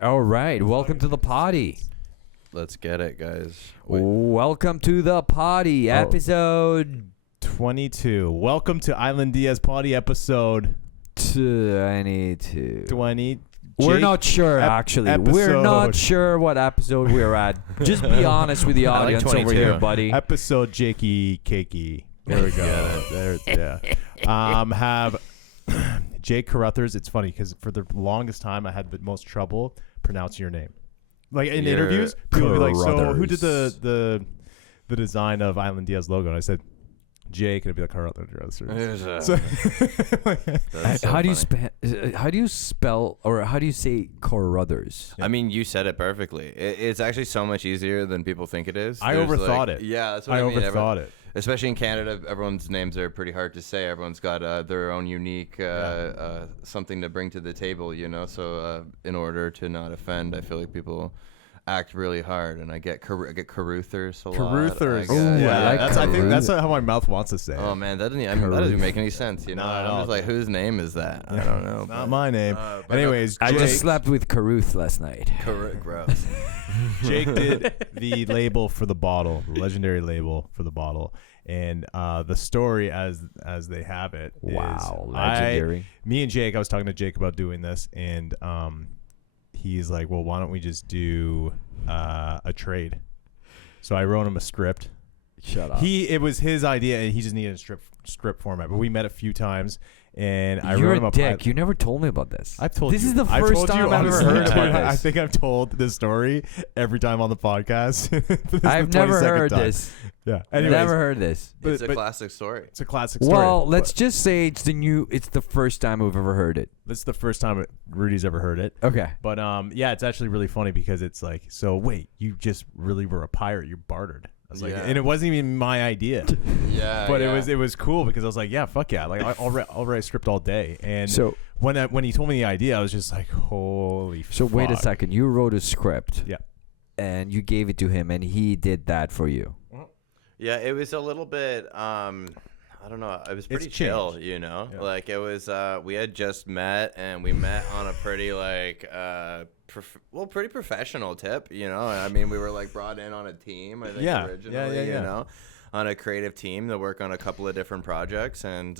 All right, welcome to the potty. Let's get it, guys. Welcome to the potty, episode 22. Welcome to Island Diaz potty episode 22. 20. We're not sure, actually. We're not episode. sure what episode we're at. Just be honest with the I like audience over 22. here, buddy. Episode Jakey Cakey. There we go. Have Jake Carruthers. It's funny because for the longest time I had the most trouble pronouncing your name. Like in interviews, people would be like, "So who did the design of Island Diaz logo?" And I said, "Jake," and it'd be like Carruthers. How do you spell or how do you say Carruthers? I mean, you said it perfectly. It's actually so much easier than people think it is. I There's overthought it. Yeah, that's what I mean. overthought it. Especially in Canada, everyone's names are pretty hard to say. Everyone's got their own unique something to bring to the table, you know. So in order to not offend, I feel like people act really hard, and I get Carruthers a lot. Carruthers. I think that's how my mouth wants to say it. Oh man, that doesn't make any sense, you know. Not at I'm all. just like, whose name is that? I don't know. Not my name. but Anyways, I Jake, just slept with Carruth last night. Gross. Jake did the label for the bottle, the legendary label for the bottle. And the story as they have it is Legendary. me and Jake, I was talking to Jake about doing this, and he's like, well, why don't we just do a trade? So I wrote him a script. Shut up. It was his idea, and he just needed a script format. But we met a few times, and I You're wrote him a a dick. You never told me about this. I've told this you. is the I've first told time you, I've ever honestly, heard about I this. think I've told this story every time on the podcast. I've never heard this. Yeah. Anyways, Never heard this. It's a classic story. It's a classic story. Well, let's just say it's the first time we've ever heard it. This is the first time Rudy's ever heard it. Okay. But yeah, it's actually really funny because it's like, so wait, you just really were a pirate. You bartered. I was like, Yeah. and it wasn't even my idea. Yeah. But yeah. it was cool because I was like, yeah, fuck yeah. Like I'll write a script all day. And So when he told me the idea, I was just like, holy fuck. so wait a second. You wrote a script. Yeah. And you gave it to him, and he did that for you. Yeah, it was a little bit. I don't know. It was pretty chill, changed. you know. Yeah. Like it was. We had just met, and we met on a pretty pretty professional tip, you know. I mean, we were like brought in on a team. I think originally, you know, on a creative team to work on a couple of different projects, and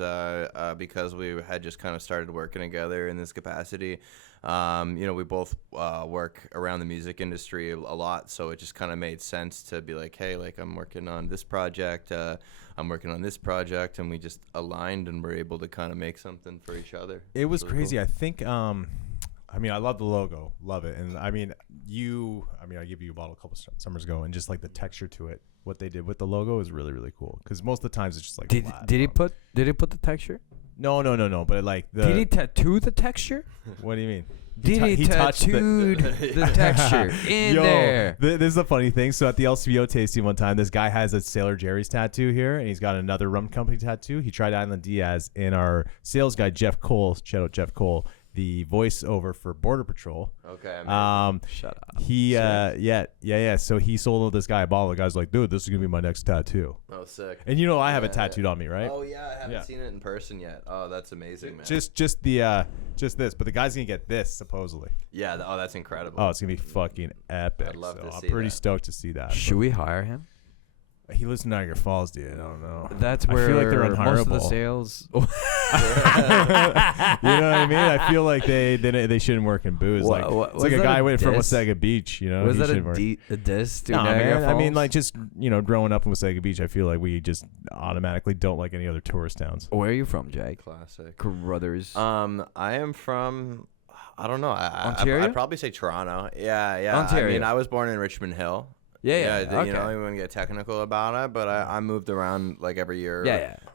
because we had just kind of started working together in this capacity. You know, we both work around the music industry a lot, so it just kind of made sense to be like, hey, like I'm working on this project, I'm working on this project, and we just aligned and were able to kind of make something for each other. It was really crazy. cool. I think, I mean, I love the logo, love it. And I mean, I gave you a bottle a couple summers ago, and just like the texture to it, what they did with the logo is really, really cool. Because most of the times it's just like flat. Did he put the texture? No. But like Did he tattoo the texture? What do you mean? Did he touched tattooed the texture in Yo, there? This is a funny thing. So at the LCBO tasting one time, this guy has a Sailor Jerry's tattoo here, and he's got another rum company tattoo. He tried Island Diaz, and our sales guy Jeff Cole, shout out Jeff Cole, the voiceover for Border Patrol. Okay. Shut up. He yeah. So he sold this guy a bottle. The guy's like, dude, this is gonna be my next tattoo. Oh, sick. And you know I have it tattooed on me, right? Oh yeah, I haven't Yeah. seen it in person yet. Oh, that's amazing, man. Just this, but the guy's gonna get this supposedly. Yeah. That's incredible. Oh, it's gonna be fucking epic. I'd love to I'm see pretty that. stoked to see that. Should we hire him? He lives in Niagara Falls, dude. I don't know. That's I where feel like they're most of the unhireable. sales. You know what I mean? I feel like they shouldn't work in booze. Like What- it's was like a that guy a went from diss? Wasaga Beach. You know, Was he that shouldn't work. a diss to No, Niagara man. I mean, Falls? like just growing up in Wasaga Beach, I feel like we just automatically don't like any other tourist towns. Where are you from, Jake? Classic. Carruthers. I am from. I don't know. Ontario? I'd probably say Toronto. Yeah. Ontario. I mean, I was born in Richmond Hill. Yeah. You know, you wouldn't get technical about it, but I moved around like every year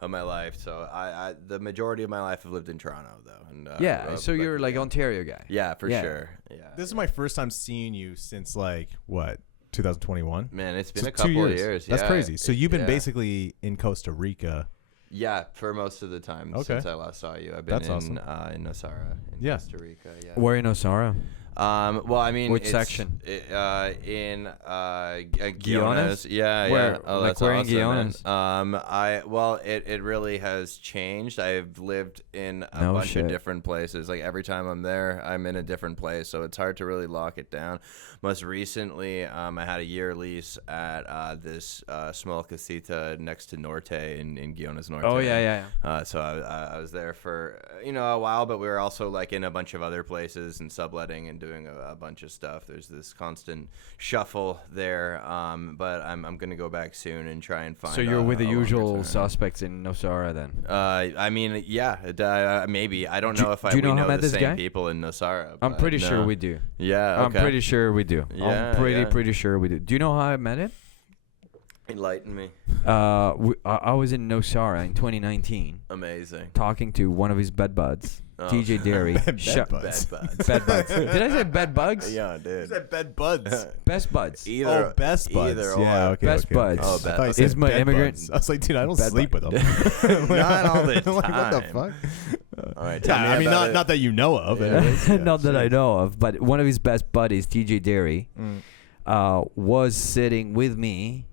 of my life. So I the majority of my life I've lived in Toronto though. And So you're like Ontario guy. Yeah, for Yeah. sure. Yeah. This is my first time seeing you since like what 2021. Man, it's been So a couple 2 of years. That's yeah. crazy. So you've been Yeah. basically in Costa Rica. Yeah, for most of the time Okay. since I last saw you. I've been That's in Nosara in Yeah. Costa Rica. Yeah. Where in Osara? Well, I mean, Which section? In Guiones? Guiones. Yeah, Where? yeah. Oh, Like that's where in awesome, Guiones? man. It really has changed. I've lived in a No bunch shit. of different places. Like every time I'm there, I'm in a different place, so it's hard to really lock it down. Most recently, I had a year lease at this small casita next to Norte in Guiones Norte. Oh yeah. So I was there for a while, but we were also like in a bunch of other places and subletting and doing a bunch of stuff. There's this constant shuffle there, but I'm gonna go back soon and try and find. So you're with the a longer usual term. suspects in Nosara then? I mean, yeah, maybe. I don't know if do you know we how I know met the this same guy? people in Nosara. I'm but pretty no. sure we do. Yeah, okay. I'm pretty sure we do. Yeah, I'm yeah. pretty sure we do. Do you know how I met him? Enlighten me. I was in Nosara in 2019 Amazing. talking to one of his bed buds, Oh. TJ Derry. Bed buds. Bed buds. Did I say bed bugs? Yeah, dude. said bed buds. Best buds. Either best buds. Either Yeah, or. okay. Best okay, buds. Okay. Oh, I thought you best. said Is my bed immigrant- buds. I was like, dude, I don't Bed sleep with bud. them. Not all the I'm like, what the time. fuck? All right, Yeah, tell me I mean, about it. not that you know of. anyways. Yeah, Not that I shit. know of, but one of his best buddies, TJ Derry, was sitting with me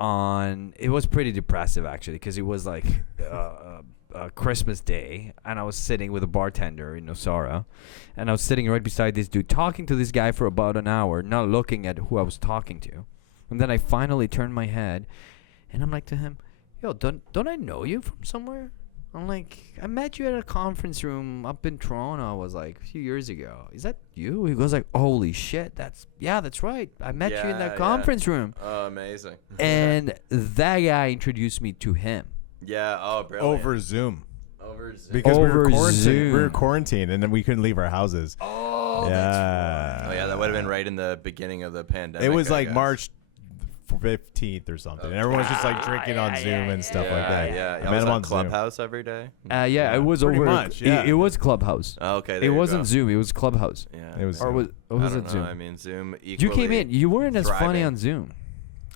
on. It was pretty depressive actually, because it was like Christmas Day, and I was sitting with a bartender in Nosara, and I was sitting right beside this dude, talking to this guy for about an hour, not looking at who I was talking to, and then I finally turned my head, and I'm like to him, "Yo, don't I know you from somewhere?" I'm like, I met you at a conference room up in Toronto, was like a few years ago. Is that you? He goes like, holy shit, that's right. I met you in that Yeah, conference room. Oh, amazing. And that guy introduced me to him. Yeah. Oh, brilliant. Over Zoom. Over Zoom. Because we were Over quarantined. Zoom. We were quarantined, and then we couldn't leave our houses. Oh, yeah. Oh yeah, that would have been right in the beginning of the pandemic. It was I like guess. March 15th or something. And everyone was just like drinking on Zoom and stuff like that. Yeah, I yeah. met Was him that on Zoom. Clubhouse every day. yeah, it was pretty over. much, yeah. It was Clubhouse. Oh, okay. It there you wasn't go. Zoom. It was Clubhouse. Yeah. It was Or Zoom. was I it don't Zoom? know. I mean, Zoom. You came in. You weren't as funny thriving. on Zoom.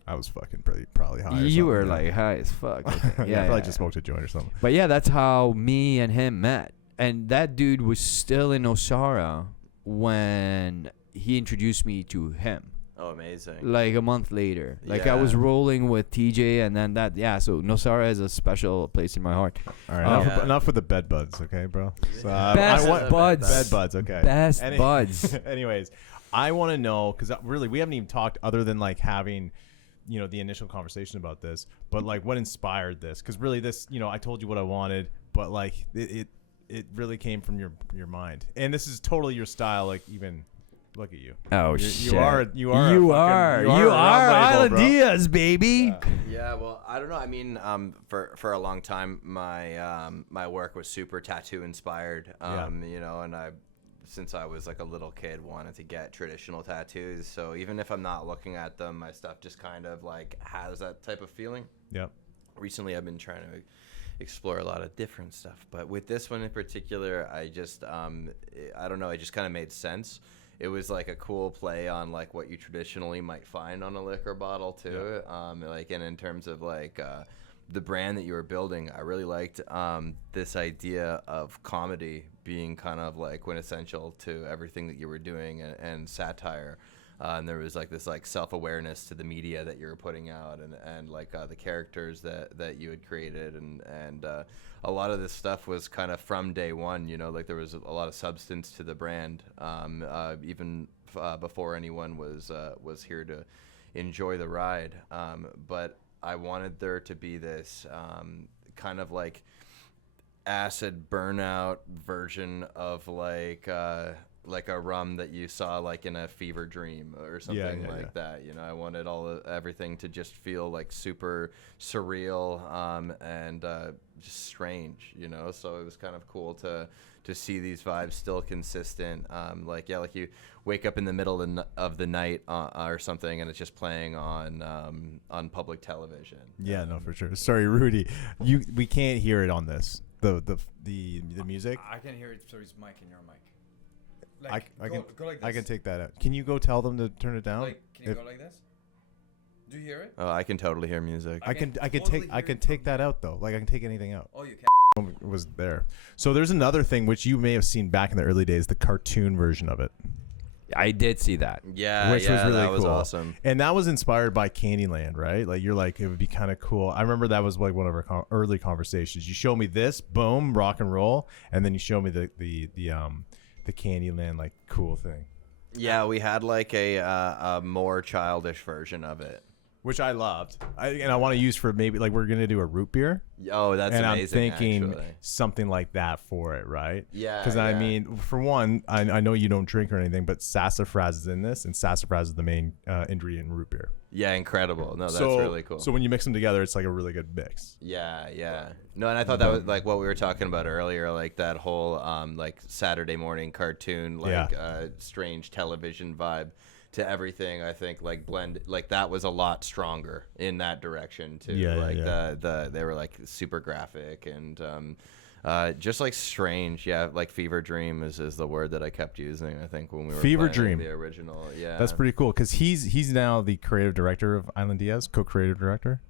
I was fucking probably high. Or You something, were yeah. like high as fuck. Yeah, I probably just smoked a joint or something. But yeah, that's how me and him met. And that dude was still in Osara when he introduced me to him. Oh, amazing. Like a month later. Like I was Yeah. rolling with TJ, and then that. Yeah, so Nosara is a special place in my heart. All right, Yeah. enough with the bed buds, okay, bro? So, Best buds. Bed buds, okay. Best buds. Anyways, I want to know, because really we haven't even talked other than like having, the initial conversation about this, but like what inspired this? Because really this, I told you what I wanted, but like it really came from your mind, and this is totally your style. Like even look at you. Oh You shit! You are Island Diaz, baby. Yeah, well, I don't know. I mean, for a long time, my work was super tattoo inspired. And since I was like a little kid, wanted to get traditional tattoos. So even if I'm not looking at them, my stuff just kind of like has that type of feeling. Yep. Recently, I've been trying to explore a lot of different stuff, but with this one in particular, I just I don't know. It just kind of made sense. It was like a cool play on like what you traditionally might find on a liquor bottle too. And in terms of like the brand that you were building, I really liked this idea of comedy being kind of like quintessential to everything that you were doing, and satire. And there was like this like self-awareness to the media that you were putting out, and like the characters that you had created, and a lot of this stuff was kind of from day one. Like there was a lot of substance to the brand, even before anyone was here to enjoy the ride. But I wanted there to be this kind of like acid burnout version of like a rum that you saw like in a fever dream or something that. I wanted everything to just feel like super surreal and just strange. So it was kind of cool to see these vibes still consistent. Like you wake up in the middle of the night or something, and it's just playing on public television. Yeah, no, for sure. Sorry, Rudy. We can't hear it on this. The music. I can hear it through his mic and your mic. Go like this. I can take that out. Can you go tell them to turn it down? Can you go like this? Do you hear it? Oh, I can totally hear music. I can take that out though. Like I can take anything out. Oh, you can. Was there. So there's another thing which you may have seen back in the early days, the cartoon version of it. I did see that. Yeah, which was really that was cool. awesome. And that was inspired by Candyland, right? Like, you're like, it would be kind of cool. I remember that was like one of our early conversations. You show me this, boom, rock and roll, and then you show me the Candyland like cool thing. Yeah, we had like a more childish version of it. Which I loved, and I want to use for maybe like we're gonna do a root beer. Oh, that's and amazing. I'm thinking actually. something like that for it, right? Yeah. Because I mean, for one, I know you don't drink or anything, but sassafras is in this, and sassafras is the main ingredient in root beer. Yeah, incredible. No, that's really cool. So when you mix them together, it's like a really good mix. Yeah, yeah. No, and I thought that was like what we were talking about earlier, like that whole like Saturday morning cartoon, like strange television vibe to everything. I think like blend like that was a lot stronger in that direction too. They were like super graphic and just like strange. Yeah, like fever dream is the word that I kept using, I think, when we were Fever playing Dream, the original. Yeah, that's pretty cool because he's now the creative director of Island Diaz, co-creative director.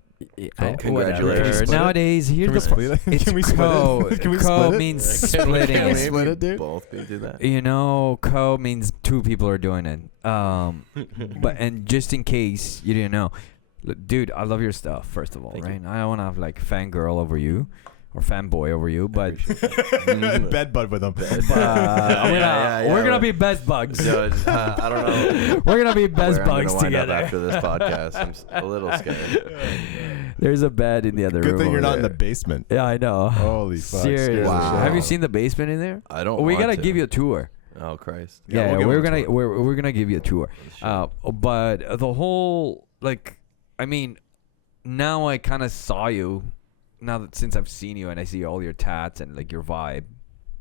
Congratulations. Nowadays, here's the split it? it's Can we split co. it? Can we Co split it? means splitting. Can we split it, dude? Both do that. You know, co means two people are doing it. But and just in case you didn't know, dude, I love your stuff. First of all, Thank right? I don't want to have like fangirl over you or fanboy over you, but Bed bud with them. we're gonna be best bugs. So, I don't know. We're gonna be best where I'm bugs gonna wind up together. after this podcast. I'm a little scared. There's a bed in the other room. Good thing you're over not in the there. basement. Yeah, I know. Holy fuck! Seriously. Wow. Have you seen the basement in there? I don't. We want gotta to. give you a tour. Oh Christ! Yeah, we'll give we're them a gonna tour. we're gonna give you a tour. But the whole like, I mean, now I kind of saw you. Now that since I've seen you and I see all your tats and like your vibe,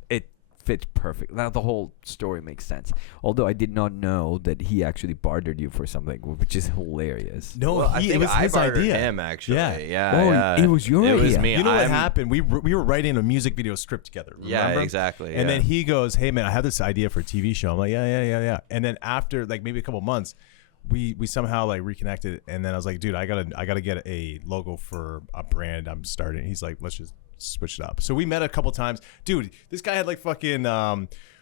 it fits perfect. Now the whole story makes sense. Although I did not know that he actually bartered you for something, which is hilarious. No, Well, I think it was his bartered idea. him actually. Yeah. Yeah. It was your It was idea. me. You know what I'm- happened? We were writing a music video script together. Yeah, remember? exactly. And yeah. then he goes, "Hey man, I have this idea for a TV show." I'm like, "Yeah." And then after like maybe a couple months, we somehow like reconnected. And then I was like, "Dude, I gotta get a logo for a brand I'm starting." He's like, "Let's just switch it up." So we met a couple times. Dude, this guy had like fucking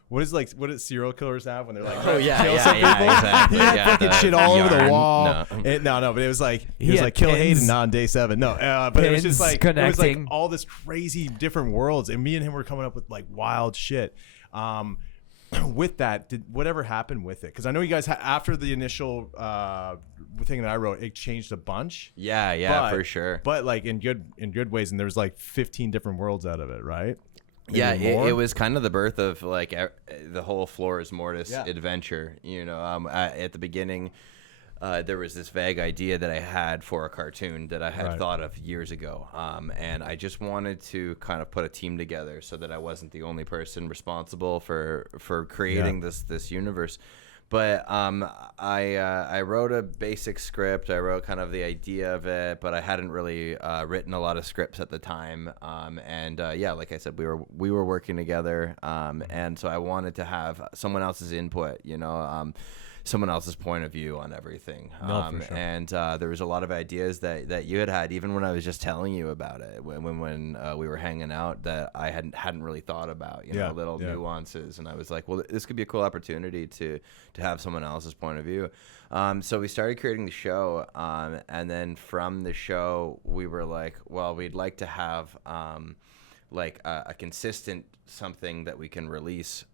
what did serial killers have when they're like, Oh, yeah, kill yeah, some yeah, people? exactly. He had Yeah, fucking the shit all over the yarn. wall. No. But it was like He had kill pins. Hayden on day 7. No, but it was just Pins like it was like connecting. all this crazy different worlds, and me and him were coming up with like wild shit. With that, did whatever happened with it? Because I know you guys after the initial thing that I wrote, it changed a bunch. Yeah, But- for sure. But like in good ways, and there was like 15 different worlds out of it, right? Yeah, Maybe more? it was kind of the birth of like the whole Flores Mortis Yeah. adventure. You know, at the beginning, there was this vague idea that I had for a cartoon that I had Right. thought of years ago, and I just wanted to kind of put a team together so that I wasn't the only person responsible for creating this universe. But I wrote a basic script. I wrote kind of the idea of it, but I hadn't really written a lot of scripts at the time. Like I said, we were working together, and so I wanted to have someone else's input. You know. Someone else's point of view on everything. No, for sure. And there was a lot of ideas that you had even when I was just telling you about it, when we were hanging out, that I hadn't really thought about, you know, little nuances. And I was like, well, this could be a cool opportunity to have someone else's point of view. So we started creating the show. And then from the show, we were like, well, we'd like to have like a consistent something that we can release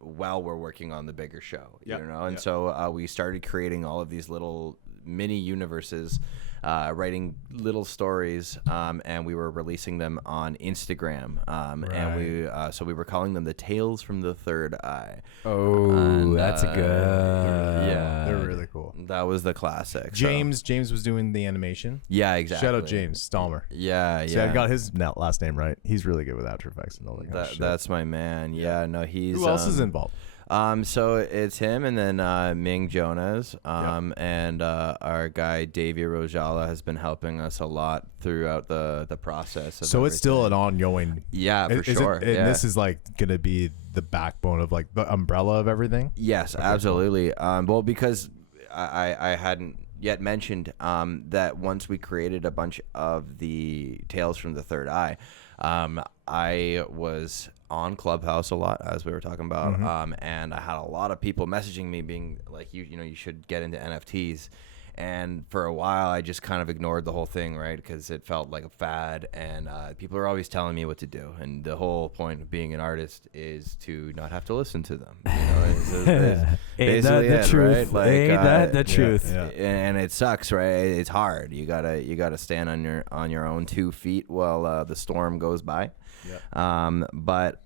while we're working on the bigger show, you know? And so we started creating all of these little mini universes, writing little stories, and we were releasing them on Instagram. And so we were calling them the Tales from the Third Eye. Oh, And, that's a good. yeah. They're really cool. That was the classic. James was doing the animation. Yeah, exactly. Shout out James Stalmer. Yeah. See, I got his last name right. He's really good with After Effects and all that kind of shit. That's my man. Yeah, no, he's. Who else is involved? So it's him and then Ming Jonas, and our guy Davey Rojala has been helping us a lot throughout the process. Of So it's still everything. an ongoing. Yeah, for sure. And this is like gonna be the backbone of like the umbrella of everything. Yes, absolutely. Well, because I hadn't yet mentioned that once we created a bunch of the Tales from the Third Eye, I was on Clubhouse a lot, as we were talking about, and I had a lot of people messaging me being like, you know, you should get into NFTs. And for a while, I just kind of ignored the whole thing, right? Because it felt like a fad, and people are always telling me what to do. And the whole point of being an artist is to not have to listen to them. You know, ain't that the truth? Right? Like, ain't that the truth? Yeah. And it sucks, right? It's hard. You gotta stand on your own 2 feet while the storm goes by. Yep. But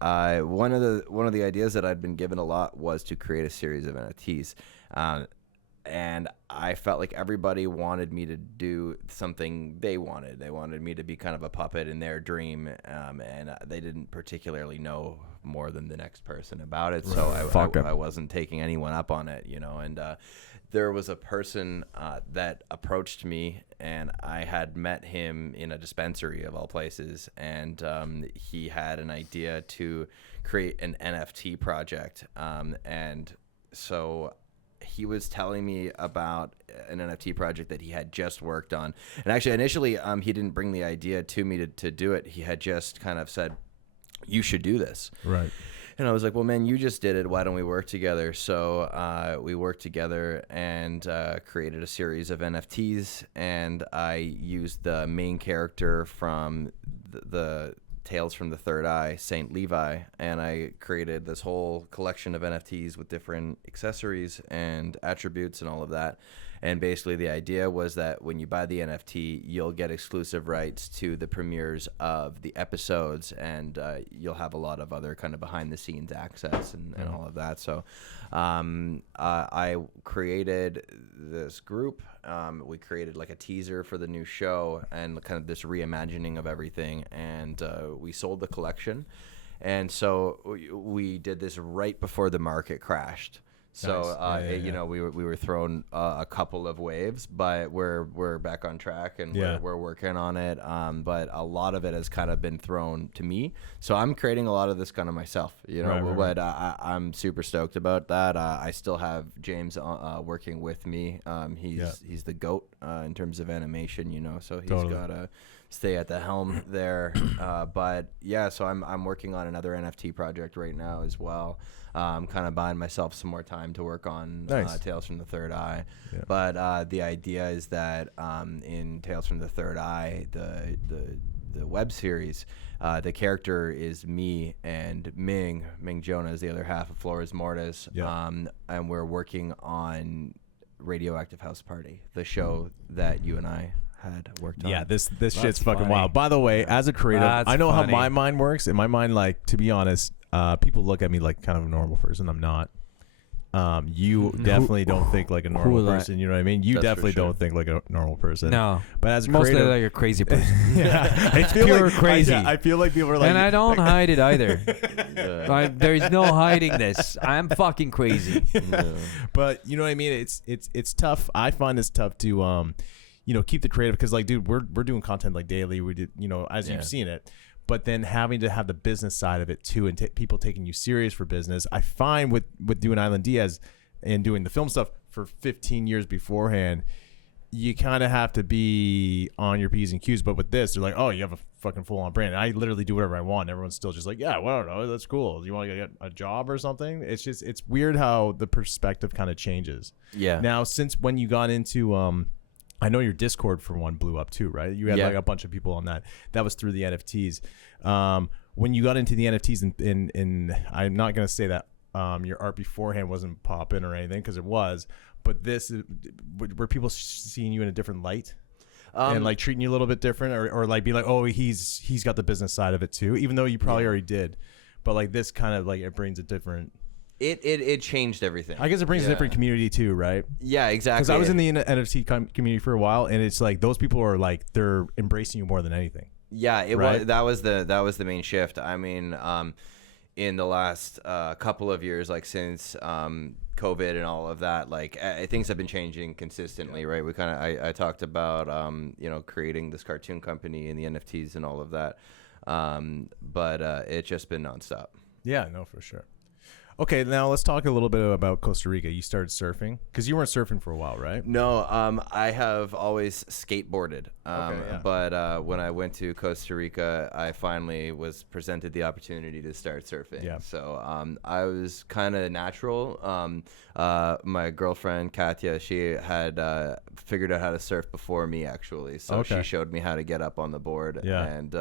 one of the ideas that I'd been given a lot was to create a series of NFTs. And I felt like everybody wanted me to do something they wanted. They wanted me to be kind of a puppet in their dream, and they didn't particularly know more than the next person about it. So I wasn't taking anyone up on it, you know. And there was a person that approached me, and I had met him in a dispensary of all places, and he had an idea to create an NFT project, and so he was telling me about an NFT project that he had just worked on. And actually, initially, he didn't bring the idea to me to do it. He had just kind of said, you should do this. Right. And I was like, well, man, you just did it. Why don't we work together? So we worked together and created a series of NFTs. And I used the main character from the Tales from the Third Eye, Saint Levi, and I created this whole collection of NFTs with different accessories and attributes and all of that. And basically the idea was that when you buy the NFT, you'll get exclusive rights to the premieres of the episodes, and you'll have a lot of other kind of behind the scenes access and all of that. So I created this group. We created like a teaser for the new show and kind of this reimagining of everything, and we sold the collection. And so we did this right before the market crashed. So nice. You know, we were thrown a couple of waves, but we're back on track, and we're working on it. But a lot of it has kind of been thrown to me, so I'm creating a lot of this kind of myself. You know, but I'm super stoked about that. I still have James working with me. He's the GOAT in terms of animation. You know, so he's got to stay at the helm there. But yeah, so I'm working on another NFT project right now as well. I'm kind of buying myself some more time to work on Tales from the Third Eye. Yeah. But the idea is that in Tales from the Third Eye, the web series, the character is me, and Ming Jonah is the other half of Flores Mortis. Yeah. And we're working on Radioactive House Party, the show that you and I had worked on. Yeah, this shit's fucking wild. By the way, as a creative, I know how my mind works. In my mind, like, to be honest, people look at me like kind of a normal person. I'm not. You definitely don't think like a normal person. You know what I mean? You definitely don't think like a normal person. No. But as a mostly creative, like a crazy person. Yeah, it's pure crazy. I feel like people are like, and I don't hide it either. There's no hiding this. I'm fucking crazy. But you know what I mean? It's tough. I find it's tough to you know, keep the creative, because like, dude, we're doing content like daily. We did, you know, as you've seen it. But then having to have the business side of it too, and people taking you serious for business. I find with doing Island Diaz and doing the film stuff for 15 years beforehand, you kind of have to be on your P's and Q's. But with this, they're like, oh, you have a fucking full-on brand. And I literally do whatever I want. Everyone's still just like, yeah, well, I don't know, that's cool. Do you want to get a job or something? It's weird how the perspective kind of changes. Yeah. Now, since when you got into I know your Discord for one blew up too, right? You had like a bunch of people on that. That was through the NFTs. When you got into the NFTs, and I'm not gonna say that your art beforehand wasn't popping or anything, because it was. But were people seeing you in a different light, and like treating you a little bit different, or like be like, oh, he's got the business side of it too, even though you probably already did. But like this kind of like, it brings a different. It changed everything. I guess it brings a different community too, right? Yeah, exactly. Because I was in the NFT community for a while, and it's like those people are like, they're embracing you more than anything. Yeah, that was the main shift. I mean, in the last couple of years, like since COVID and all of that, like things have been changing consistently, right? We kind of I talked about you know, creating this cartoon company and the NFTs and all of that, but it's just been nonstop. Yeah, no, for sure. Okay, now let's talk a little bit about Costa Rica. You started surfing because you weren't surfing for a while, right? No, I have always skateboarded. Yeah. But when I went to Costa Rica, I finally was presented the opportunity to start surfing. Yeah. So I was kind of natural. My girlfriend, Katya, she had figured out how to surf before me, actually. So she showed me how to get up on the board. Yeah. And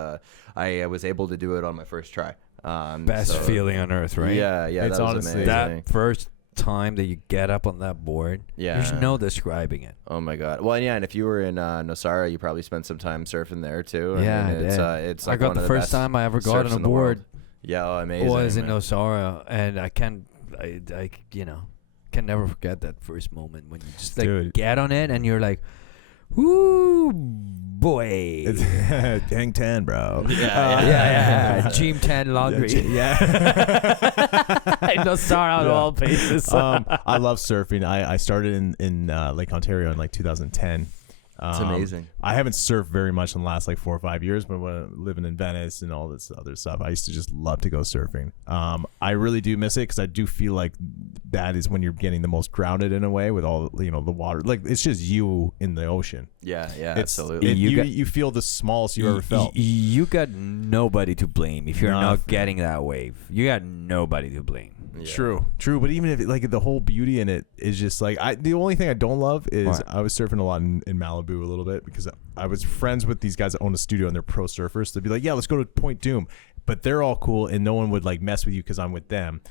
I was able to do it on my first try. Best feeling on earth, right? Yeah, It's that was honestly amazing. That first time that you get up on that board, there's no describing it. Oh my god! Well, yeah, and if you were in Nosara, you probably spent some time surfing there too. Yeah, it's like I got one the of first best time I ever got surfs on a in the world. board. Yeah, amazing. Was in man. Nosara, and I can never forget that first moment when you just Dude. get on it and you're like, "Woo, boy!" It's Hang 10, bro. Yeah. Gym 10 laundry. Yeah. Nosara on all places. I love surfing. I started in Lake Ontario in like 2010. It's amazing. I haven't surfed very much in the last like 4 or 5 years, but when living in Venice and all this other stuff, I used to just love to go surfing. I really do miss it because I do feel like that is when you're getting the most grounded in a way with all the water. Like it's just you in the ocean. Yeah, It's, absolutely. you feel the smallest you ever felt. You got nobody to blame if you're not Nothing. getting that wave. You got nobody to blame. Yeah. True. But even if like the whole beauty in it is just like the only thing I don't love is What? I was surfing a lot in Malibu a little bit because I was friends with these guys that own a studio and they're pro surfers. They'd be like, yeah, let's go to Point Doom, but they're all cool and no one would like mess with you because I'm with them.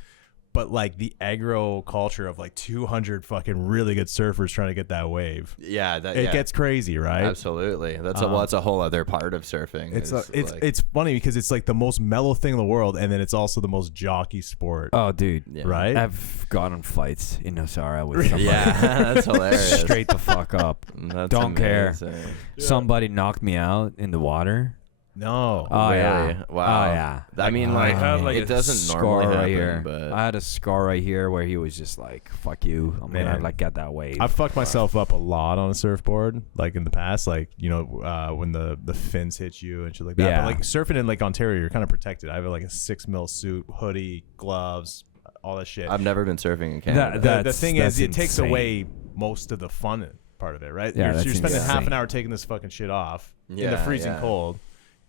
But like the aggro culture of like 200 fucking really good surfers trying to get that wave, Yeah, it gets crazy, right? absolutely. That's a whole other part of surfing. It's funny because it's like the most mellow thing in the world, and then it's also the most jockey sport. Oh, dude. Yeah. Right? I've gone on fights in Nosara with somebody. Yeah, that's hilarious. Straight the fuck up. That's Don't care. amazing. Somebody knocked me out in the water. No. Oh, Really? yeah. Wow. Oh, yeah. I mean, I like, had like it a doesn't scar normally happen, right here. but I had a scar right here where he was just like, "Fuck you." I'm gonna Man. like get that wave. I've fucked myself up a lot on a surfboard, like in the past, like when the fins hit you and shit like that. Yeah. But like surfing in Lake Ontario, you're kind of protected. I have like a 6 mil suit, hoodie, gloves, all that shit. I've never been surfing in Canada. The thing is, it takes insane. away most of the fun part of it, right? Yeah, you're spending half an insane. hour taking this fucking shit off in the Yeah, freezing yeah. cold.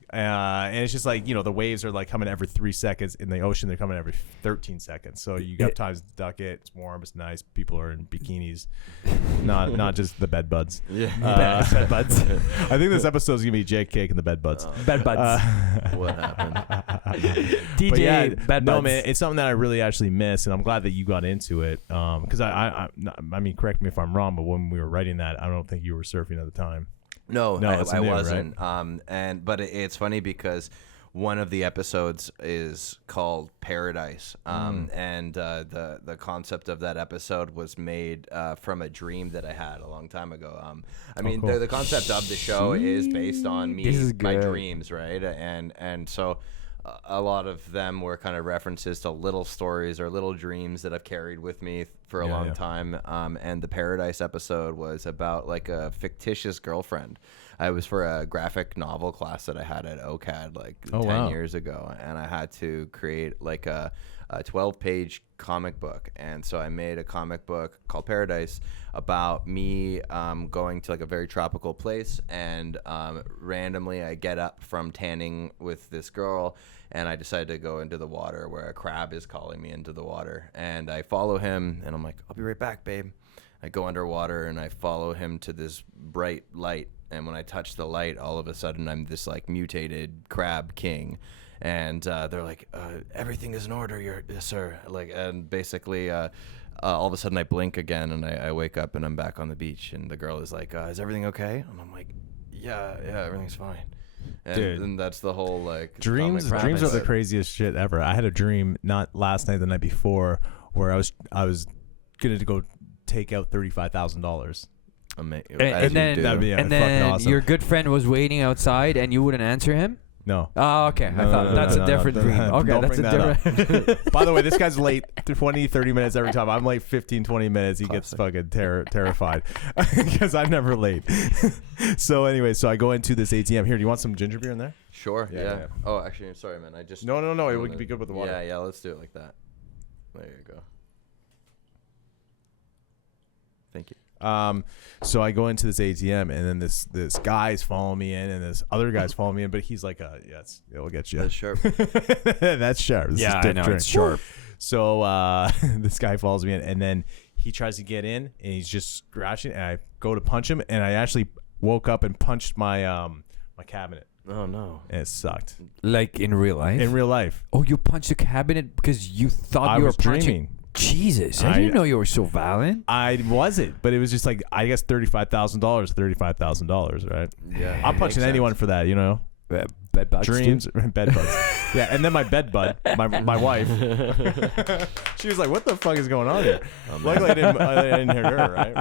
And it's just like, the waves are like coming every 3 seconds. In the ocean, they're coming every 13 seconds. So you got time to duck it. It's warm. It's nice. People are in bikinis, not just the bed buds. Yeah. bed buds. I think this episode is gonna be Jake Cake and the bed buds. Bed buds. What happened? DJ But yeah, bed no buds. man, it's something that I really actually miss, and I'm glad that you got into it. Because I mean, correct me if I'm wrong, but when we were writing that, I don't think you were surfing at the time. No, it's I new, wasn't. But it's funny because one of the episodes is called Paradise, and the concept of that episode was made from a dream that I had a long time ago. I mean, cool. the concept of the show is based on This is my good. dreams, right? And so a lot of them were kind of references to little stories or little dreams that I've carried with me for a long time. And the Paradise episode was about like a fictitious girlfriend. I was for a graphic novel class that I had at OCAD like 10 years ago, and I had to create like a 12-page comic book. And so I made a comic book called Paradise about me going to like a very tropical place, and randomly I get up from tanning with this girl, and I decided to go into the water where a crab is calling me into the water, and I follow him, and I'm like, I'll be right back, babe. I go underwater and I follow him to this bright light, and when I touch the light, all of a sudden I'm this like mutated crab king. And they're like, everything is in order, yes, sir. Like, and basically, all of a sudden I blink again, and I wake up and I'm back on the beach, and the girl is like, is everything okay? And I'm like, yeah, everything's fine. And that's the whole like Dreams comic are the premise. craziest shit ever. I had a dream not last night, the night before, where I was gonna go take out $35,000. And then fucking awesome. your good friend was waiting outside and you wouldn't answer him? No. Oh, okay. I thought that's a different dream. Okay, Don't that's a bring that different. By the way, this guy's late 20, 30 minutes every time. I'm late 15, 20 minutes. He gets fucking terrified because I'm never late. So anyway, so I go into this ATM. Here, do you want some ginger beer in there? Sure. Yeah, Yeah. yeah. Oh, actually, I'm sorry, man. I just No. It would be good with the water. Yeah. Let's do it like that. There you go. Thank you. So I go into this ATM, and then this guy's following me in, and this other guy's following me in, but he's like, yes, it'll get you. That's sharp. That's sharp. This Yeah, is I know, drink. it's sharp. So this guy follows me in, and then he tries to get in, and he's just scratching, and I go to punch him, and I actually woke up and punched my my cabinet. Oh no! And it sucked. Like in real life? In real life. Oh, you punched the cabinet because you thought I you were was punching. dreaming. Jesus, I didn't know you were so violent. I wasn't, but it was just like, I guess $35,000, right? Yeah, I'm punching anyone for that, you know. Bed bugs. Dreams, bed bugs. Yeah, and then my bed bud, my wife, she was like, "What the fuck is going on here?" Luckily, I didn't hear her. Right?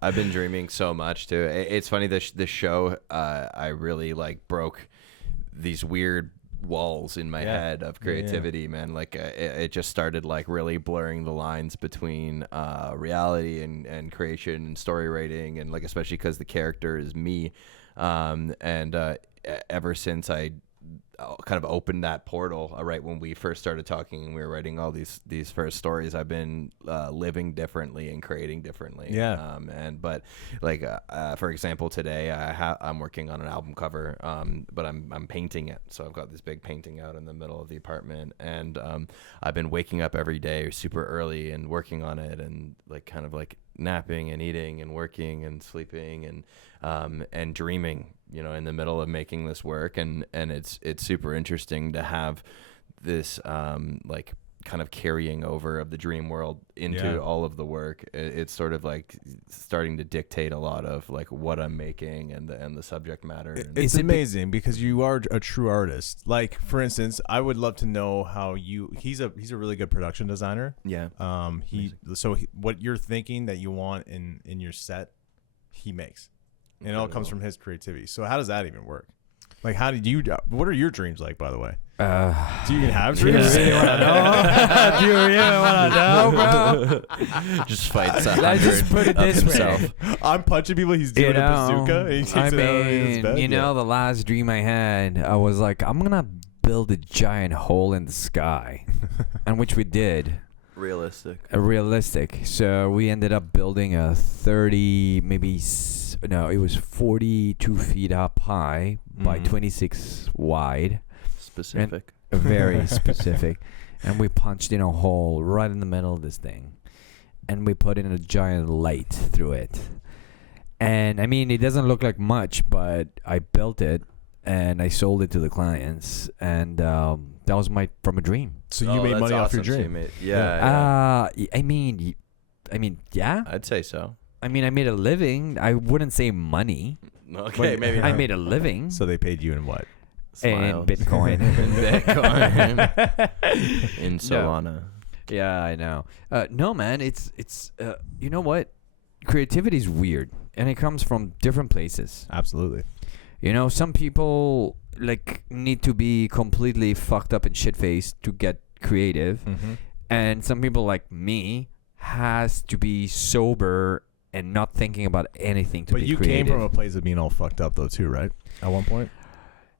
I've been dreaming so much too. It's funny, this show, I really like broke these weird walls in my head of creativity, man. Like it just started like really blurring the lines between reality and creation and story writing, and like especially because the character is me, and ever since I kind of opened that portal right when we first started talking and we were writing all these first stories, I've been living differently and creating differently. But for example, today I'm working on an album cover, but I'm painting it, so I've got this big painting out in the middle of the apartment, and I've been waking up every day super early and working on it, and like kind of like napping and eating and working and sleeping and dreaming, you know, in the middle of making this work, and it's super interesting to have this like kind of carrying over of the dream world into all of the work. It's sort of like starting to dictate a lot of like what I'm making and the subject matter. It's amazing because you are a true artist. Like, for instance, I would love to know how he's a really good production designer. Yeah. What you're thinking that you want in your set, he makes. And it all comes from his creativity. So how does that even work? Like, what are your dreams like, by the way? Do you even have dreams? Do you really want to know, bro? Just fights Let's just put it this way. I'm punching people. He's doing a bazooka. And he takes it out of his bed. The last dream I had, I was like, I'm going to build a giant hole in the sky. And which we did. Realistic. So we ended up building a 42 feet up high by 26 wide. Specific. Very specific. And we punched in a hole right in the middle of this thing. And we put in a giant light through it. And I mean, it doesn't look like much, but I built it and I sold it to the clients. And that was from a dream. So you made money off your dream. Yeah. I mean, yeah. I'd say so. I mean, I made a living. I wouldn't say money. Okay, maybe I made a living. So they paid you in what? Smiles. In Bitcoin. In Solana. No. Yeah, I know. No, man, it's you know what? Creativity is weird, and it comes from different places. Absolutely. You know, some people like need to be completely fucked up and shit-faced to get creative, and some people like me has to be sober and not thinking about anything to be creative. But you came from a place of being all fucked up though too, right? At one point.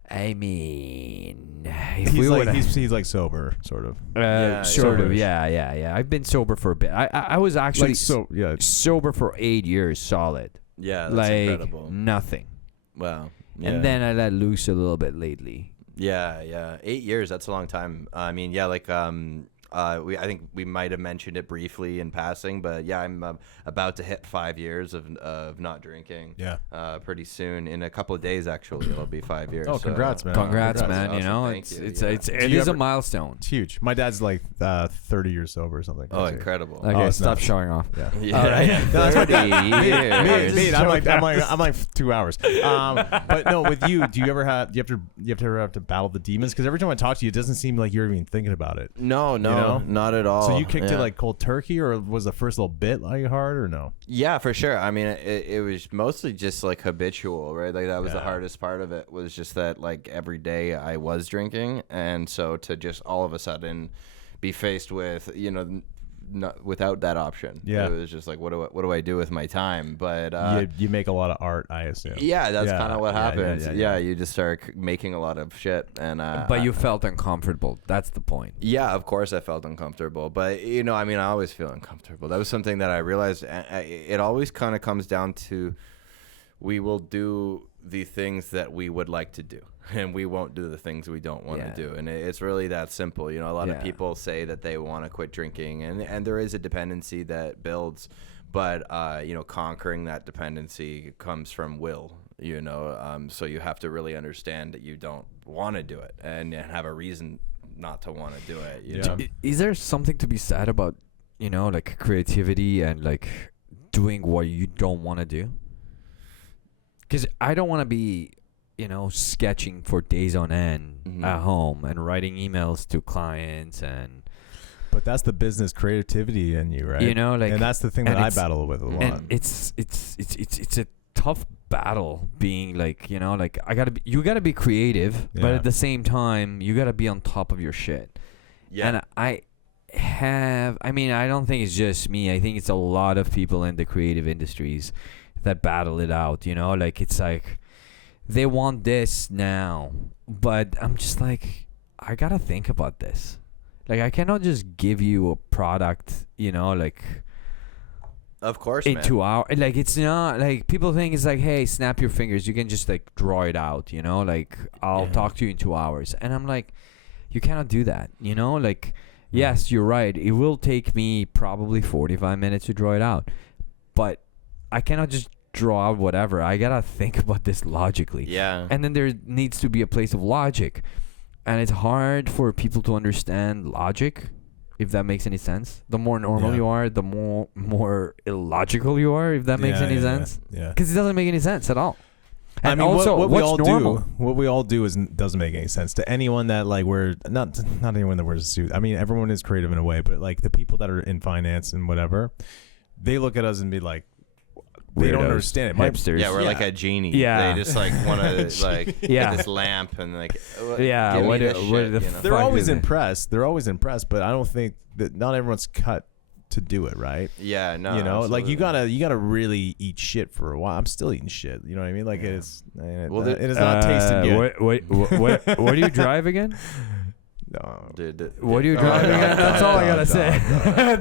I mean, he's like sober, sort of. Sort of. Yeah. I've been sober for a bit. I was actually sober for 8 years solid. Yeah, that's incredible. Nothing. Wow. Yeah. And then I let loose a little bit lately. Yeah. 8 years. That's a long time. I mean, yeah, like I think we might have mentioned it briefly in passing, but yeah, I'm about to hit 5 years of not drinking. Yeah. Pretty soon, in a couple of days, actually, it'll be 5 years. Oh, congrats, man! Congrats, man! Awesome. You know, it is a milestone. It's huge. My dad's like 30 years sober or something. Oh, incredible! Okay, stop showing off. Yeah. All right. 30 years. I'm like 2 hours. But no, with you, do you ever have to battle the demons? Because every time I talk to you, it doesn't seem like you're even thinking about it. No, you know? Not at all. So you kicked it like cold turkey, or was the first little bit like hard, or no? Yeah, for sure. I mean, it was mostly just like habitual, right? Like that was the hardest part of it, was just that like every day I was drinking, and so to just all of a sudden be faced with, you know, without that option. Yeah. It was just like, what do I do with my time? But you make a lot of art, I assume. Yeah, that's kind of what happens. Yeah, you just start making a lot of shit, and but you felt uncomfortable. That's the point. Yeah, of course I felt uncomfortable, but I always feel uncomfortable. That was something that I realized. It always kind of comes down to, we will do the things that we would like to do, and we won't do the things we don't want to do. And it's really that simple. A lot of people say that they want to quit drinking, and there is a dependency that builds, but conquering that dependency comes from will. So you have to really understand that you don't want to do it, and have a reason not to want to do it. Is there something to be said about like creativity and like doing what you don't want to do? Because I don't want to be, sketching for days on end at home and writing emails to clients But that's the business creativity in you, right? And that's the thing that I battle with a lot. And it's a tough battle being like, you gotta be creative, but at the same time you gotta be on top of your shit. Yeah. And I don't think it's just me. I think it's a lot of people in the creative industries that battle it out, it's like they want this now, but I'm just like, I gotta think about this. Like, I cannot just give you a product, of course, in 2 hours. Like, it's not like people think it's like, hey, snap your fingers, you can just like draw it out, like I'll talk to you in 2 hours. And I'm like, you cannot do that, yes, you're right, it will take me probably 45 minutes to draw it out, but I cannot just draw out whatever. I gotta think about this logically. Yeah. And then there needs to be a place of logic. And it's hard for people to understand logic, if that makes any sense. The more normal you are, the more illogical you are, if that makes any sense. Yeah. Because it doesn't make any sense at all. And also, what we all do doesn't make any sense to anyone that like we're not anyone that wears a suit. I mean, everyone is creative in a way, but like the people that are in finance and whatever, they look at us and be like, they don't understand it. Hipsters. Yeah, we're like a genie. Yeah. They just like want to like get this lamp and like They're always impressed. They're always impressed, but I don't think that not everyone's cut to do it, right? Yeah, no. Absolutely. Like you gotta really eat shit for a while. I'm still eating shit. You know what I mean? Like it is not tasted good. What do you drive again? No. What are you driving at? That's all I gotta say.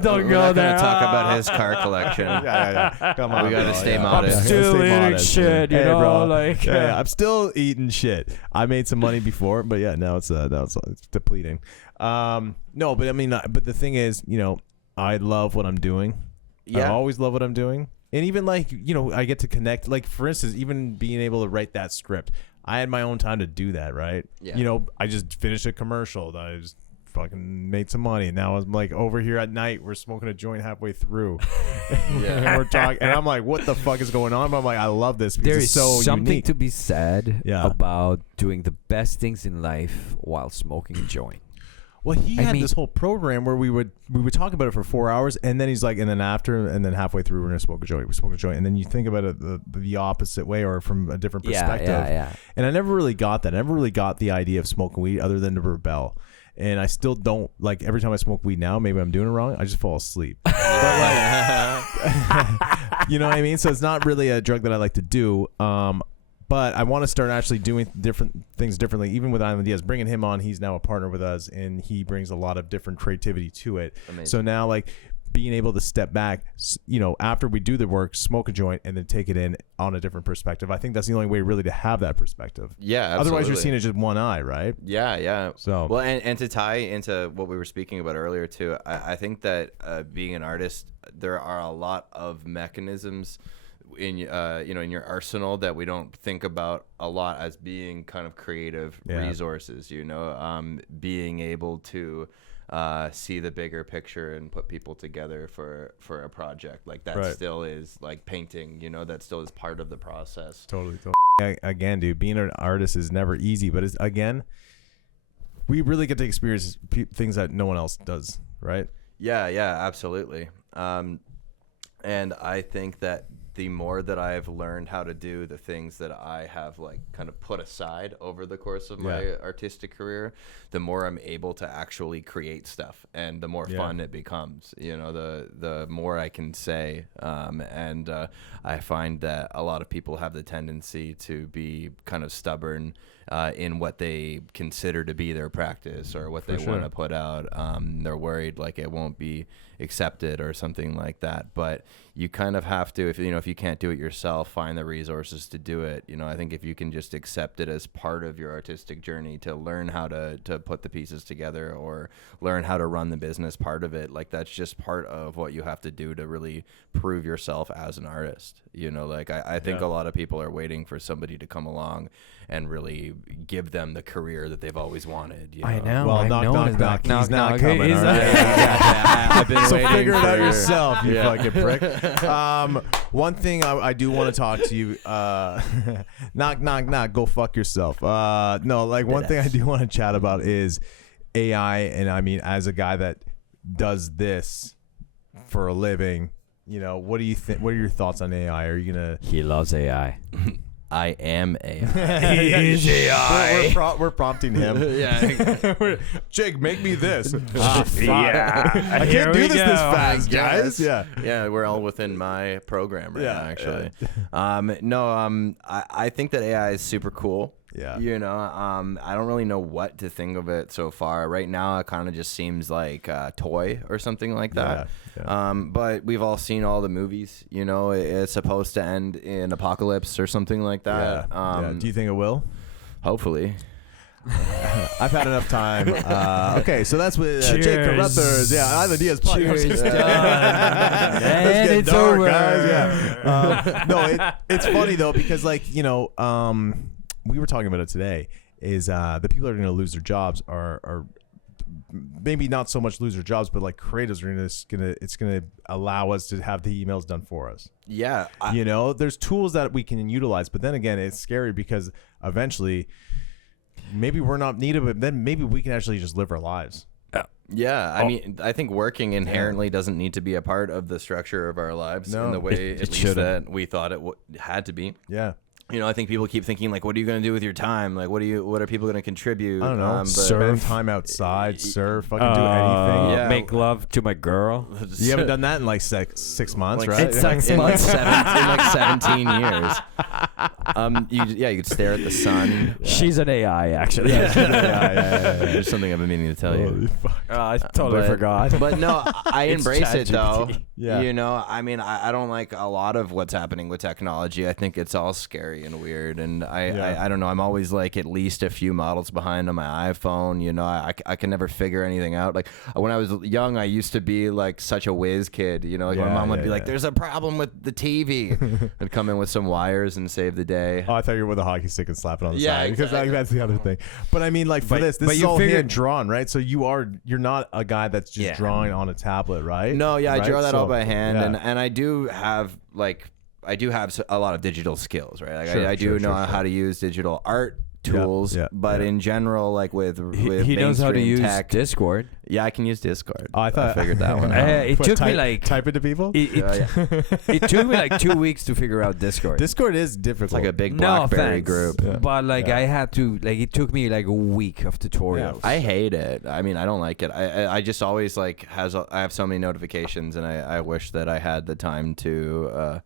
Don't go there. We're not gonna talk about his car collection. Yeah. Come on, we gotta stay modest. I'm still eating shit, bro. Like I'm still eating shit. I made some money before, but now it's depleting. No, but I mean, but the thing is, I love what I'm doing. Yeah, I always love what I'm doing, and even like I get to connect. Like for instance, even being able to write that script. I had my own time to do that, right? Yeah. I just finished a commercial. I just fucking made some money. Now I'm like over here at night. We're smoking a joint halfway through. And we're talking, and I'm like, "What the fuck is going on?" But I'm like, "I love this because it's so something unique. To be said about doing the best things in life while smoking a joint." Well, he had this whole program where we would talk about it for 4 hours, and then he's like, and then halfway through, we're gonna smoke a joint. We're smoking a joint, and then you think about it the opposite way or from a different perspective. Yeah. And I never really got that. I never really got the idea of smoking weed other than to rebel. And I still don't like. Every time I smoke weed now, maybe I'm doing it wrong. I just fall asleep. But you know what I mean? So it's not really a drug that I like to do. But I want to start actually doing different things differently, even with Island Diaz. Bringing him on, he's now a partner with us, and he brings a lot of different creativity to it. Amazing. So now, like, being able to step back, after we do the work, smoke a joint, and then take it in on a different perspective. I think that's the only way really to have that perspective. Yeah, absolutely. Otherwise, you're seeing it just one eye, right? Yeah. So well, and to tie into what we were speaking about earlier too, I think that being an artist, there are a lot of mechanisms in in your arsenal that we don't think about a lot as being kind of creative resources. Being able to see the bigger picture and put people together for a project like that still is like painting. That still is part of the process. Totally. Again, dude, being an artist is never easy, but we really get to experience things that no one else does, right? Yeah, absolutely. And I think that the more that I've learned how to do the things that I have like kind of put aside over the course of my artistic career, the more I'm able to actually create stuff, and the more fun it becomes. You know, the more I can say, and I find that a lot of people have the tendency to be kind of stubborn in what they consider to be their practice or what they want to put out. They're worried like it won't be accepted or something like that. But you kind of have to, if you can't do it yourself, find the resources to do it. You know, I think if you can just accept it as part of your artistic journey, to learn how to put the pieces together or learn how to run the business part of it, like that's just part of what you have to do to really prove yourself as an artist. You know, like I think a lot of people are waiting for somebody to come along and really give them the career that they've always wanted. You know? I know. Well, knock. He's not coming. He's all right? I've been So waiting figure it out for- yourself, you fucking prick. One thing I do want to talk to you. Knock. Go fuck yourself. No, like one thing I do want to chat about is AI, and I mean, as a guy that does this for a living, you know, what do you think? What are your thoughts on AI? Are you gonna? He loves AI. I am AI. He's AI. We're prompting him. Jake, make me this. Yeah. I can't do this fast, guys. Yeah, we're all within my program right now, actually. I think that AI is super cool. Yeah. You know, I don't really know what to think of it so far. Right now, it kind of just seems like a toy or something like that. Yeah. But we've all seen all the movies. You know, it's supposed to end in apocalypse or something like that. Do you think it will? Hopefully. I've had enough time. Okay, so that's with Jake Cheers. Carruthers. Yeah, Island Diaz podcast. Cheers, done. Let's And get it's dark, over. guys. Yeah. No, it's funny though, because like, you know, we were talking about it today. Is the people that are going to lose their jobs are maybe not so much lose their jobs, but like creatives are it's gonna allow us to have the emails done for us. Yeah. You know, there's tools that we can utilize, but then again, it's scary because eventually maybe we're not needed, but then maybe we can actually just live our lives. Yeah, I mean, I think working inherently doesn't need to be a part of the structure of our lives in the way at least that we thought it had to be. Yeah. You know, I think people keep thinking like, what are you going to do with your time? Like, what are people going to contribute? I don't know. Spend time outside, surf, fucking do anything. Yeah. Make love to my girl. You haven't done that in like 6 months, like, right? It's like in like 17 years. You could stare at the sun. She's an AI, actually. There's something I've been meaning to tell you. I totally forgot. But no, I It's embrace it though. ChatGPT. Yeah. You know, I mean, I don't like a lot of what's happening with technology. I think it's all scary and weird. And I don't know. I'm always like at least a few models behind on my iPhone. You know, I can never figure anything out. Like when I was young, I used to be like such a whiz kid. You know, like my mom would be like, "There's a problem with the TV." I'd come in with some wires and save the day. Oh, I thought you were with a hockey stick and slap it on the Yeah, side because exactly. that's the other thing. But I mean, like for this but is you all figured- hand drawn, right? So you're not a guy that's just drawing on a tablet, right? No, yeah, I Right? draw that all by hand, yeah. and I do have a lot of digital skills, right? Like Sure, I do know how to use digital art tools, but in general, like with he knows how to mainstream use tech, Discord. yeah, I can use Discord. Oh, I figured that one out. It took me like type it to people. it took me like 2 weeks to figure out Discord. Discord is difficult. It's like a big No BlackBerry offense, group. but like I had to like it took me like a week of tutorials. I hate it. I mean, I don't like it. I just always like I have so many notifications, and I wish that I had the time to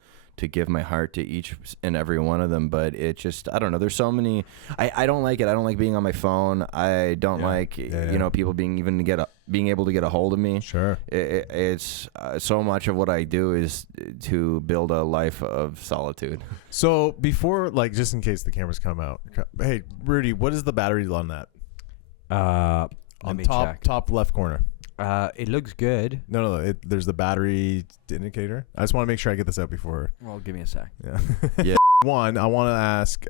give my heart to each and every one of them, but it just, I don't know. There's so many. I don't like it. I don't like being on my phone. I don't like you know, people being able to get a hold of me. Sure. It's so much of what I do is to build a life of solitude. So before, like, just in case the cameras come out, hey Rudy, what is the battery on that? Let On me check. top left corner. It looks good. No. There's the battery indicator. I just want to make sure I get this out before. Well, give me a sec. Yeah. Yeah. One, I want to ask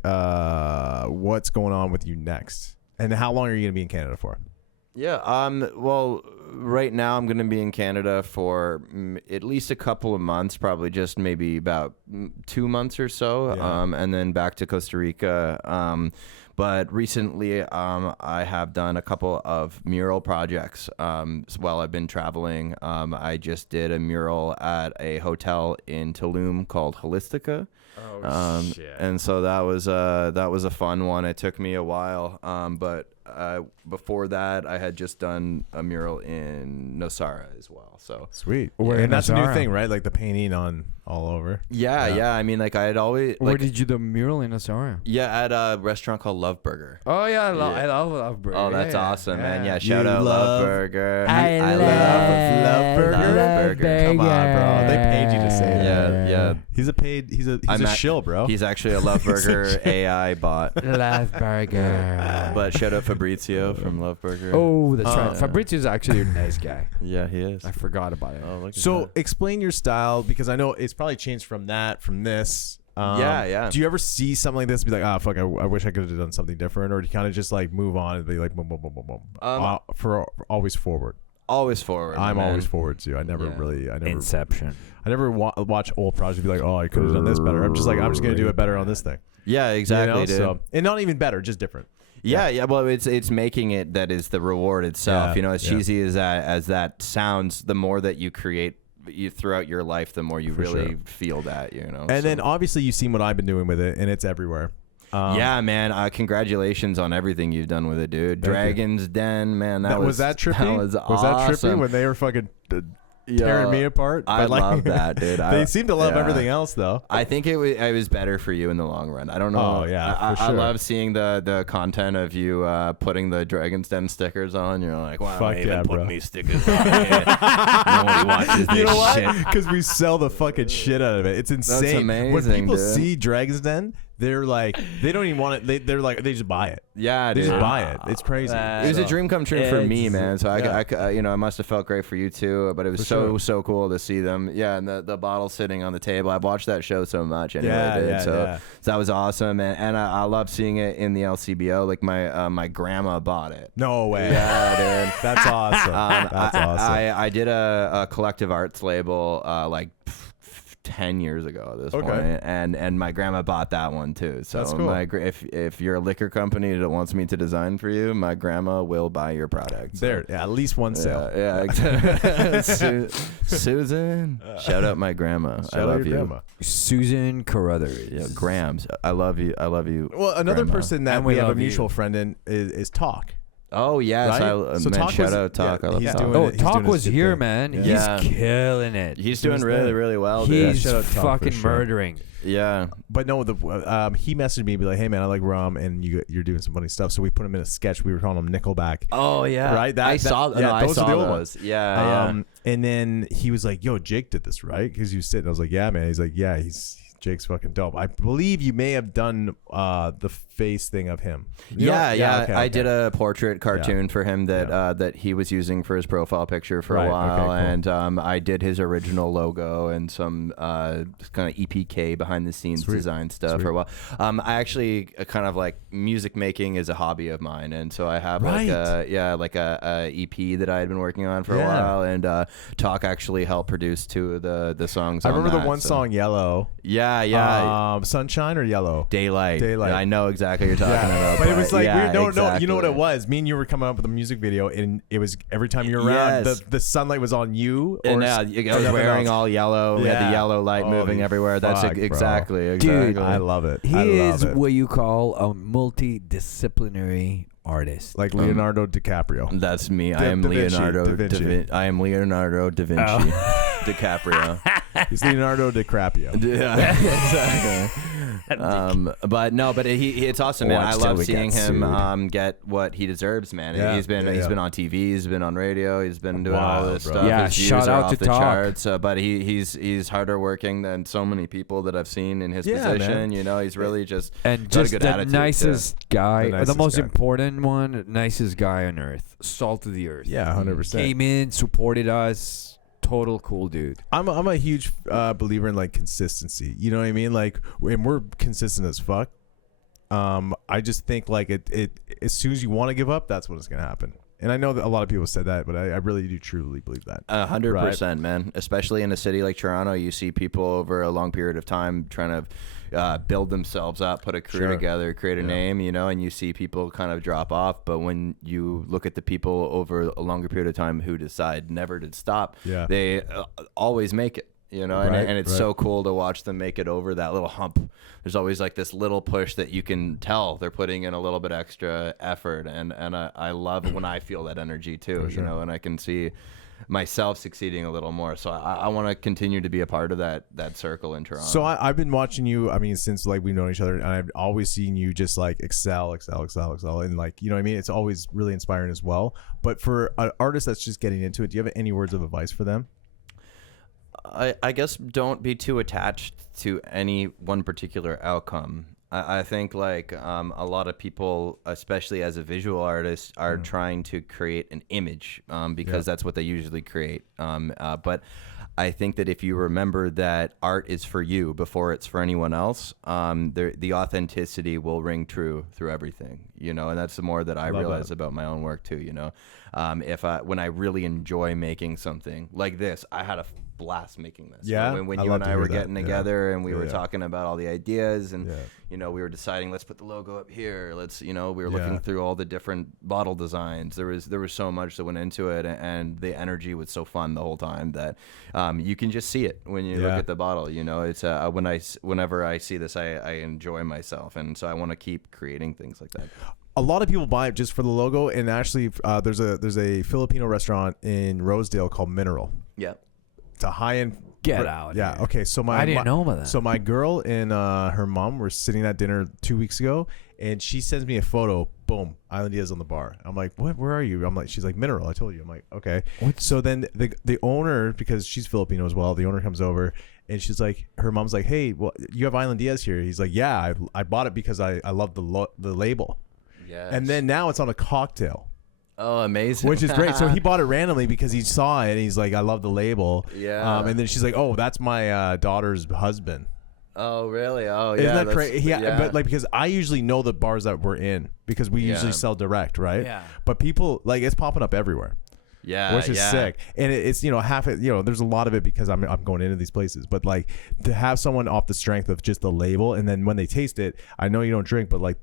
what's going on with you next, and how long are you going to be in Canada for? Yeah. Well, right now I'm going to be in Canada for at least a couple of months, probably just maybe about 2 months or so, and then back to Costa Rica. But recently, I have done a couple of mural projects while I've been traveling. I just did a mural at a hotel in Tulum called Holistica. Oh, shit. And so that was a fun one. It took me a while, but before that, I had just done a mural in Nosara as well. So sweet. And that's a new thing, right? Like the painting on all over. Yeah. I mean, like I had always. Where did you do the mural in Nosara? Yeah, at a restaurant called Love Burger. Oh yeah, I love Love Burger. Oh, that's awesome, man. Yeah, shout You out love- Love Burger. I love Love Burger. Come on, bro. They paid you to say that. Yeah. He's a shill, bro. He's actually a Love Burger AI bot. Love Burger. But shout out Fabrizio from Love Burger. Oh, that's right. Yeah. Fabrizio's actually a nice guy. Yeah, he is. I forgot about it. Oh, look at So that. explain your style, because I know it's probably changed from this. Yeah. Do you ever see something like this and be like, fuck, I wish I could have done something different? Or do you kind of just like move on and be like, boom, boom, boom, boom, boom? For always forward. Always forward. I'm man. always forward too. I never Inception. I never watch old projects and be like, oh, I could have done this better. I'm just like, I'm just going to do it better on this thing. Yeah, exactly, You know? dude. So, and not even better, just different. Yeah. Well, it's making it that is the reward itself. Yeah, You know, as cheesy as that sounds, the more that you create throughout your life, the more you really feel that. You know. And then obviously you've seen what I've been doing with it, and it's everywhere. Yeah, man. Congratulations on everything you've done with it, dude. Dragon's Den, man. Was that trippy? That was Was that trippy awesome. when they were fucking tearing me apart? I But, like, love that, dude. They seem to love everything else, though. I think it was better for you in the long run. I don't know. Oh, yeah, I for sure. love seeing the content of you putting the Dragon's Den stickers on. You're like, wow, Fuck they even yeah, put bro. me stickers on. Nobody watches this You know what? shit. Because we sell the fucking shit out of it. It's insane. When amazing, people dude. see Dragon's Den, they're like, they don't even want it. They're like, they just buy it. Yeah, They dude. just buy it. It's crazy. It was a dream come true for me, man. So yeah. I must have felt great for you too. But it was so cool to see them. Yeah, and the bottle sitting on the table. I've watched that show so much anyway, dude. So that was awesome, and I love seeing it in the LCBO. Like my grandma bought it. No way. Yeah, dude. That's awesome. That's awesome. I did a collective arts label like 10 years ago at this point, and my grandma bought that one too. So that's cool. If you're a liquor company that wants me to design for you, my grandma will buy your product. So. There, at least one sale. Yeah, exactly. Susan, shout out my grandma. I love you, grandma. Susan Carruthers. Yeah, Grams. I love you. Well, another grandma. person that And we we have a love mutual you. friend in is Talk. Oh yes, Right? So man, Talk shout was- out Talk. yeah, I love he's Talk. doing Oh, it. He's Talk doing his was good here, thing. man. Yeah. He's killing it. He's doing doing his really, thing. really well, dude. He's shout out Talk for fucking sure. murdering. Yeah. But no, he messaged me and be like, hey man, I like rum and you're doing some funny stuff. So we put him in a sketch. We were calling him Nickelback. Oh yeah. Right? I saw. those are saw the old those. ones. Yeah. And then he was like, yo, Jake did this, right? Because you sitting. I was like, yeah, man. He's like, yeah, Jake's fucking dope. I believe you may have done the face thing of him. Yeah. Okay, I did a portrait cartoon for him that he was using for his profile picture for Right, a while, okay, cool. and I did his original logo and some kind of EPK behind the scenes design stuff for a while. I actually kind of like music making is a hobby of mine, and so I have like a EP that I had been working on for a while, and Talk actually helped produce 2 of the songs. I remember on the one song, Yellow. Yeah. Sunshine or Yellow? Daylight. Daylight. I know exactly what you're talking about. But it was like weird. No, exactly. you know what it was? Me and you were coming up with a music video, and it was every time you were around, Yes. the sunlight was on you. And or I was wearing all yellow. We had the yellow light moving Holy everywhere. That's fuck, bro. exactly. Dude, I love it. He I is love it. what you call a multidisciplinary artist. Like Leonardo DiCaprio. That's me. I Da- am Da Vinci. Leonardo Da Vinci. I am Leonardo da Vinci. DiCaprio. He's Leonardo DiCaprio. Yeah, exactly. But it's awesome, man. Watch I till love we seeing get him get what he deserves, man. Yeah, He's been on TV, he's been on radio, he's been doing all Wild, this bro. stuff. Yeah, His views shout are out off to the Talk. charts. But he's harder working than so many people that I've seen in his position. man. You know, he's really just and got a just good the attitude, nicest guy, The the nicest most guy. important one, nicest guy on earth, salt of the earth. Yeah, 100%. Came in, supported us. Total cool dude. I'm a huge believer in like consistency. You know what I mean? Like, and we're consistent as fuck. I just think like it as soon as you want to give up, that's when it's gonna happen. And I know that a lot of people said that, but I really do truly believe that. 100%, man. Especially in a city like Toronto, you see people over a long period of time trying to build themselves up, put a career together, create a name, you know, and you see people kind of drop off. But when you look at the people over a longer period of time who decide never to stop, they always make it. You know, and it's so cool to watch them make it over that little hump. There's always like this little push that you can tell they're putting in a little bit extra effort, and I love when I feel that energy too. You know, and I can see myself succeeding a little more. So I want to continue to be a part of that circle in Toronto. So I've been watching you. I mean, since like we've known each other, and I've always seen you just like excel, and like, you know what I mean. It's always really inspiring as well. But for an artist that's just getting into it, do you have any words of advice for them? I guess don't be too attached to any one particular outcome. I think like a lot of people, especially as a visual artist, are trying to create an image because that's what they usually create. But I think that if you remember that art is for you before it's for anyone else, the authenticity will ring true through everything, you know, and that's the more that I realize about my own work too, you know. When I really enjoy making something like this, I had a blast making this. Yeah, when you and I were getting together and we were talking about all the ideas and you know, we were deciding, let's put the logo up here. Let's, you know, we were looking through all the different bottle designs. There was so much that went into it, and the energy was so fun the whole time that you can just see it when you look at the bottle. You know, it's whenever I see this, I enjoy myself, and so I want to keep creating things like that. A lot of people buy it just for the logo, and actually, there's a Filipino restaurant in Rosedale called Mineral. Yeah. It's a high-end. Get out. Yeah. Here. Okay. So I didn't know about that. So my girl and her mom were sitting at dinner 2 weeks ago, and she sends me a photo. Boom, Island Diaz on the bar. I'm like, what? Where are you? I'm like, she's like, Mineral. I told you. I'm like, okay. What? So then the owner, because she's Filipino as well, the owner comes over, and she's like, her mom's like, hey, well, you have Island Diaz here. He's like, yeah, I bought it because I love the label. Yes. And then now it's on a cocktail. Oh, amazing. Which is great. So he bought it randomly because he saw it and he's like, I love the label. Yeah. And then she's like, oh, that's my daughter's husband. Oh, really? Oh, yeah. Isn't that crazy? Yeah. But like, because I usually know the bars that we're in because we usually sell direct, right? Yeah. But people, like, it's popping up everywhere. Yeah. Which is sick. And it's, you know, half it, you know, there's a lot of it because I'm going into these places, but like to have someone off the strength of just the label, and then when they taste it, I know you don't drink, but like,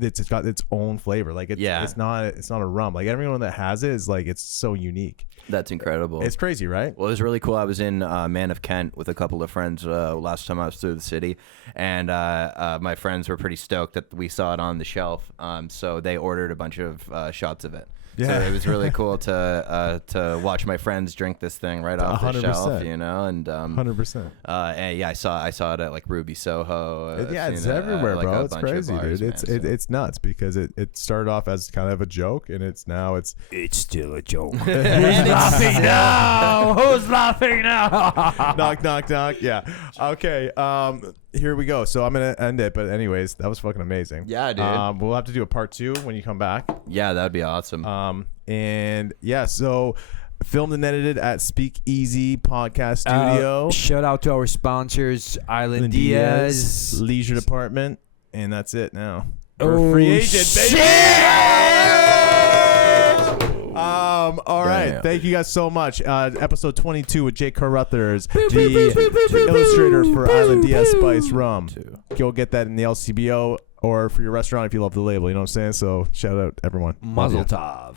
it's got its own flavor. Like it's not a rum. Like everyone that has it is like, it's so unique. That's incredible. It's crazy, right? Well, it was really cool. I was in Man of Kent with a couple of friends last time I was through the city, and my friends were pretty stoked that we saw it on the shelf. So they ordered a bunch of shots of it. Yeah. So it was really cool to watch my friends drink this thing right off the shelf, you know, and 100%. And yeah, I saw it at like Ruby Soho. It's everywhere, like bro. It's crazy, bars, dude. It's nuts because it started off as kind of a joke, and it's still a joke. Who's laughing now? Who's laughing now? Knock, knock, knock. Yeah. Okay. Here we go. So I'm gonna end it, but anyways, that was fucking amazing. Yeah, dude. We'll have to do a part 2 when you come back. Yeah, that'd be awesome. And yeah, so filmed and edited at SpeakEZY Podcast Studio. Shout out to our sponsors, Island Diaz, Leisure Department, and that's it now. Free agent, baby. All right. Thank you guys so much. Episode 22 with Jake Carruthers, the illustrator for Island Diaz Spice Rum. Go get that in the LCBO or for your restaurant if you love the label. You know what I'm saying? So shout out everyone. Mazel tov.